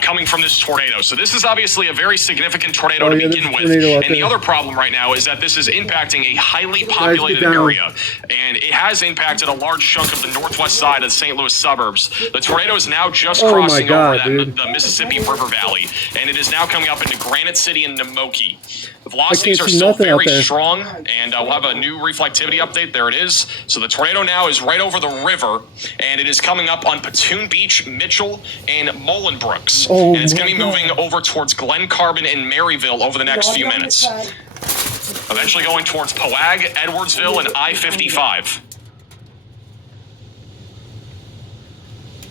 coming from this tornado. So this is obviously a very significant tornado to begin with. And the other problem right now is that this is impacting a highly populated area. And it has impacted a large chunk of the northwest side of the St. Louis suburbs. The tornado is now just crossing over the Mississippi River Valley. And it is now coming up into Granite City and Namoki. The velocities are still very strong, and we'll have a new reflectivity update. There it is. So the tornado now is right over the river, and it is coming up on Patoon Beach, Mitchell, and Molenbrooks. And it's going to be moving over towards Glen Carbon and Maryville over the next few minutes. Eventually going towards Powag, Edwardsville, and I-55.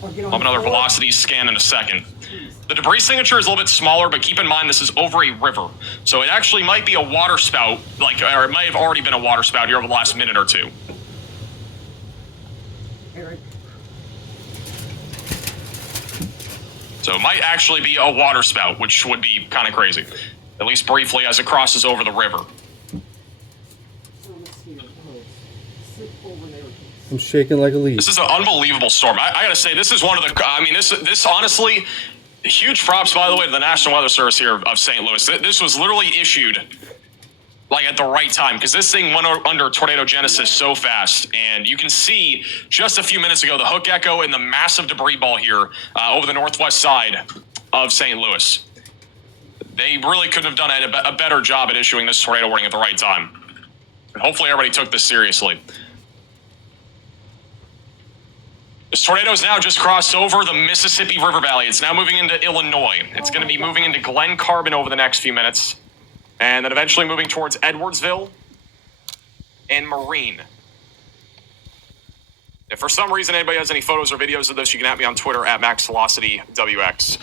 We'll have another velocity scan in a second. The debris signature is a little bit smaller, but keep in mind this is over a river. So it actually might be a water spout, or it might have already been a water spout here over the last minute or two. So it might actually be a water spout, which would be kind of crazy. At least briefly as it crosses over the river. I'm shaking like a leaf. This is an unbelievable storm. I gotta say, this is one of the, I mean, this honestly, huge props, by the way, to the National Weather Service here of St. Louis. This was literally issued, like, at the right time, because this thing went under tornado genesis so fast. And you can see, just a few minutes ago, the hook echo and the massive debris ball here over the northwest side of St. Louis. They really couldn't have done a better job at issuing this tornado warning at the right time. And hopefully everybody took this seriously. This tornado has now just crossed over the Mississippi River Valley. It's now moving into Illinois. It's going to be moving into Glen Carbon over the next few minutes. And then eventually moving towards Edwardsville and Marine. If for some reason anybody has any photos or videos of this, you can at me on Twitter at MaxVelocityWX.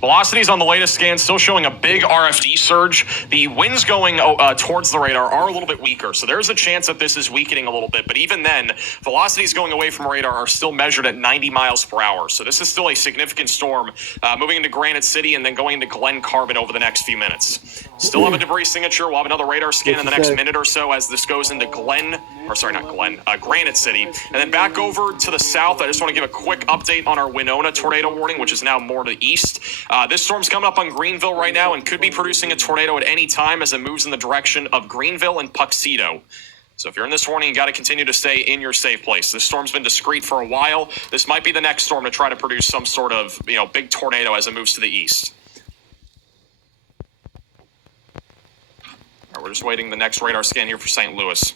Velocities on the latest scan still showing a big RFD surge. The winds going towards the radar are a little bit weaker, so there's a chance that this is weakening a little bit. But even then, velocities going away from radar are still measured at 90 miles per hour. So this is still a significant storm moving into Granite City and then going into Glen Carbon over the next few minutes. Still have a debris signature. We'll have another radar scan in the next minute or so as this goes into Granite City. And then back over to the south, I just want to give a quick update on our Winona tornado warning, which is now more to the east. This storm's coming up on Greenville right now and could be producing a tornado at any time as it moves in the direction of Greenville and Puxedo. So if you're in this warning, you got to continue to stay in your safe place. This storm's been discreet for a while. This might be the next storm to try to produce some sort of, big tornado as it moves to the east. All right, we're just waiting the next radar scan here for St. Louis.